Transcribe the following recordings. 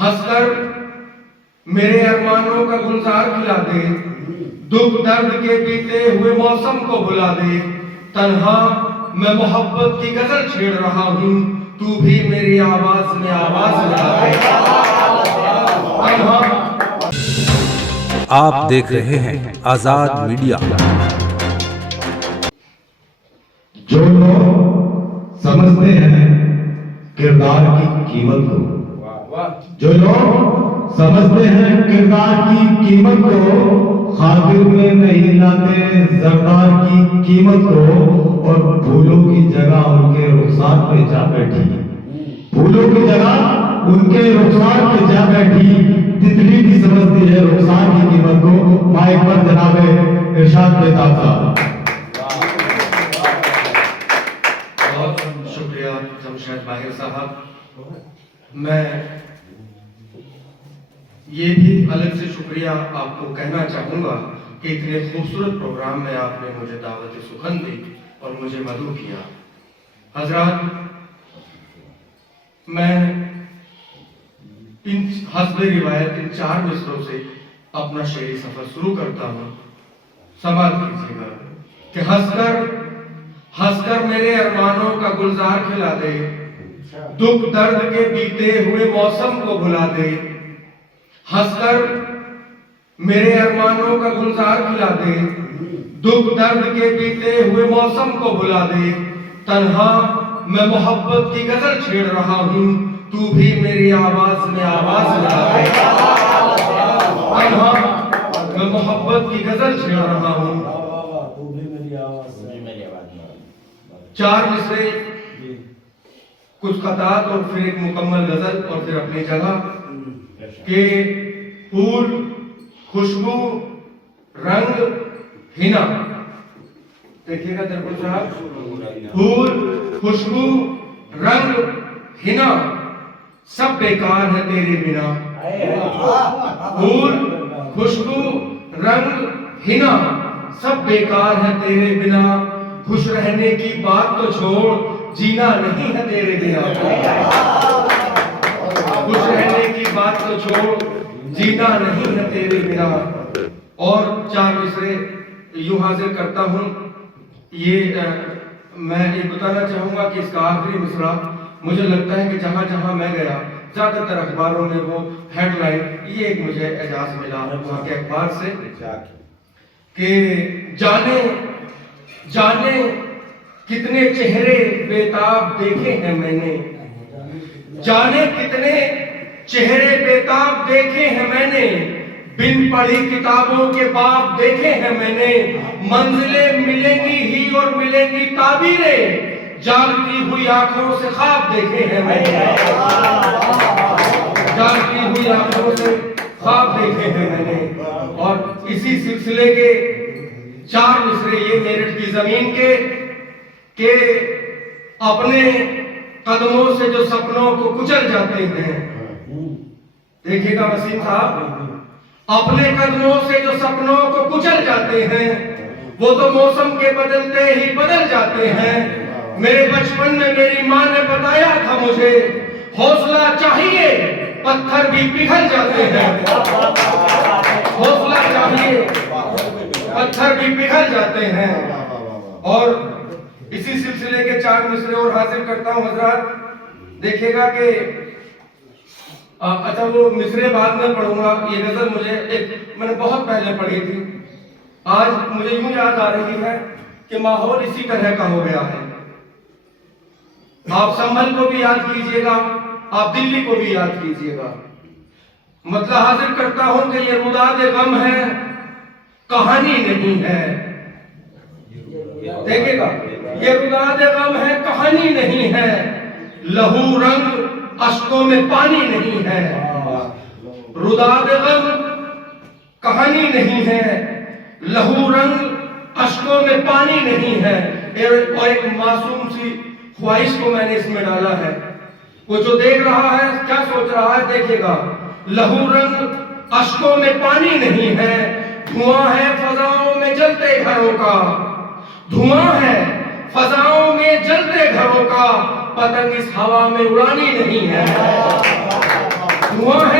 ہنس کر میرے ارمانوں کا گلزار کھلا دے، دکھ درد کے بیتے ہوئے موسم کو بھلا دے، تنہا میں محبت کی غزل چھیڑ رہا ہوں، تو بھی میری آواز میں آواز ملا دے۔ آپ دیکھ رہے ہیں آزاد میڈیا۔ جو لوگ سمجھتے ہیں کردار کی قیمت کو، جو لوگ سمجھتے ہیں کردار کی قیمت کو، خاطر میں نہیں لاتے زردار کی قیمت کو، اور پھولوں کی جگہ ان کے رخسار پہ جا بیٹھی، پھولوں کی جگہ ان کے رخسار پہ جا بیٹھی، تتلی بھی سمجھتی ہے رخسار کی قیمت کو۔ مائک پر جناب ارشاد بیتاب صاحب۔ بہت شکریہ جمشید باہر صاحب۔ میں یہ بھی الگ سے شکریہ آپ کو کہنا چاہوں گا کہ اتنے خوبصورت پروگرام میں آپ نے مجھے دعوت سخن دی اور مجھے مدعو کیا۔ حضرات، میں حسب روایت ان 4 مصروں سے اپنا شعری سفر شروع کرتا ہوں۔ سماعت کیجیے گا کہ ہنس کر میرے ارمانوں کا گلزار کھلا دے، دکھ درد کے بیتے ہوئے موسم کو بھلا دے، ہنس کر میرے ارمانوں کا گلزار کھلا دے، دکھ درد کے بیتے ہوئے موسم کو بھلا دے، تنہا میں محبت کی غزل چھیڑ رہا ہوں، تو بھی میری آواز میں آواز ملا دے۔ تنہا میں محبت کی غزل چھیڑ رہا ہوں۔ 4 مصرے، کچھ قطعات اور پھر ایک مکمل غزل اور پھر اپنی جگہ کہ پھول، خوشبو، رنگ، حنا۔ دیکھیے گا دربل صاحب، پھول، خوشبو، رنگ، حنا، سب بیکار ہے تیرے بنا۔ پھول، خوشبو، رنگ، حنا، سب بیکار ہے تیرے بنا، خوش رہنے کی بات تو چھوڑ، جینا نہیں ہے تیرے بنا۔ خوش رہنے کی بات تو چھوڑ، جینا نہیں ہے تیرے بنا۔ اور 4 مصرے یوں حاضر کرتا ہوں۔ یہ میں یہ بتانا چاہوں گا کہ اس کا آخری مصرع مجھے لگتا ہے کہ جہاں جہاں میں گیا زیادہ تر اخباروں میں وہ ہیڈ لائن، یہ ایک مجھے اعزاز ملا وہاں کے اخبار سے کہ جانے کتنے چہرے بیتاب دیکھے ہیں میں نے، جانے کتنے چہرے بیتاب دیکھے ہیں میں نے، بن پڑھی کتابوں کے باب دیکھے ہیں میں نے، منزلیں ملیں گی ہی اور ملیں گی تعبیریں، جاگتی ہوئی آنکھوں سے خواب دیکھے ہیں میں نے، جاگتی ہوئی آنکھوں سے خواب دیکھے ہیں میں نے۔ اور اسی سلسلے کے 4 مصرے یہ میرٹھ کی زمین کے کہ اپنے قدموں سے جو سپنوں کو کچل جاتے ہیں، دیکھیے گا وسیم صاحب، اپنے قدموں سے جو سپنوں کو کچل جاتے ہیں، وہ تو موسم کے بدلتے ہی بدل جاتے ہیں۔ میرے بچپن میں میری ماں نے بتایا تھا مجھے، حوصلہ چاہیے پتھر بھی پگھل جاتے ہیں، حوصلہ چاہیے پتھر بھی پگھل جاتے ہیں۔ اور اسی سلسلے کے 4 مصرے اور حاضر کرتا ہوں حضرات۔ دیکھیے گا کہ اچھا وہ مصرے بعد میں پڑھوں گا، یہ غزل میں نے بہت پہلے پڑھی تھی، آج مجھے یوں یاد آ رہی ہے کہ ماحول اسی طرح کا ہو گیا ہے۔ آپ سنبھل کو بھی یاد کیجئے گا، آپ دلی کو بھی یاد کیجئے گا۔ مطلب حاضر کرتا ہوں کہ یہ روداد غم ہے، کہانی نہیں ہے۔ دیکھیں گا، یہ روداد غم ہے، کہانی نہیں ہے، لہو رنگ اشکوں میں پانی نہیں ہے۔ روداد غم کہانی نہیں ہے، لہو رنگ اشکوں میں پانی نہیں ہے۔ اور ایک معصوم سی خواہش کو میں نے اس میں ڈالا ہے، وہ جو دیکھ رہا ہے کیا سوچ رہا ہے، دیکھے گا، لہو رنگ اشکوں میں پانی نہیں ہے، دھواں ہے فضاؤں میں جلتے گھروں کا، دھواں ہے فضاؤں میں جلتے گھروں کا، پتنگ اس ہوا میں اڑانی نہیں ہے، دھواں ہے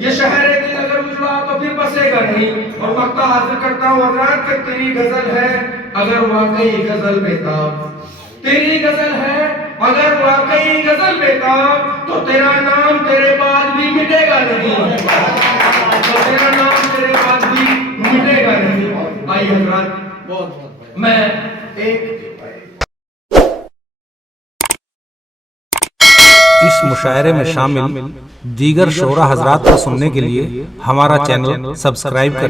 یہ شہر دل اگر اجڑا تو پھر بسے گا نہیں. اور مقطع حاصل کرتا ہوں حضرات کہ تیری غزل ہے اگر واقعی غزل بیتاب، تیری غزل ہے اگر واقعی غزل بیتاب تو تیرا نام تیرے بعد بھی مٹے گا نہیں، تو تیرا نام تیرے بعد بھی مٹے گا نہیں. آئیے حضرات میں ایک اس مشاعرے میں شامل دیگر شعراء حضرات کو سننے کے لیے ہمارا چینل سبسکرائب کریں.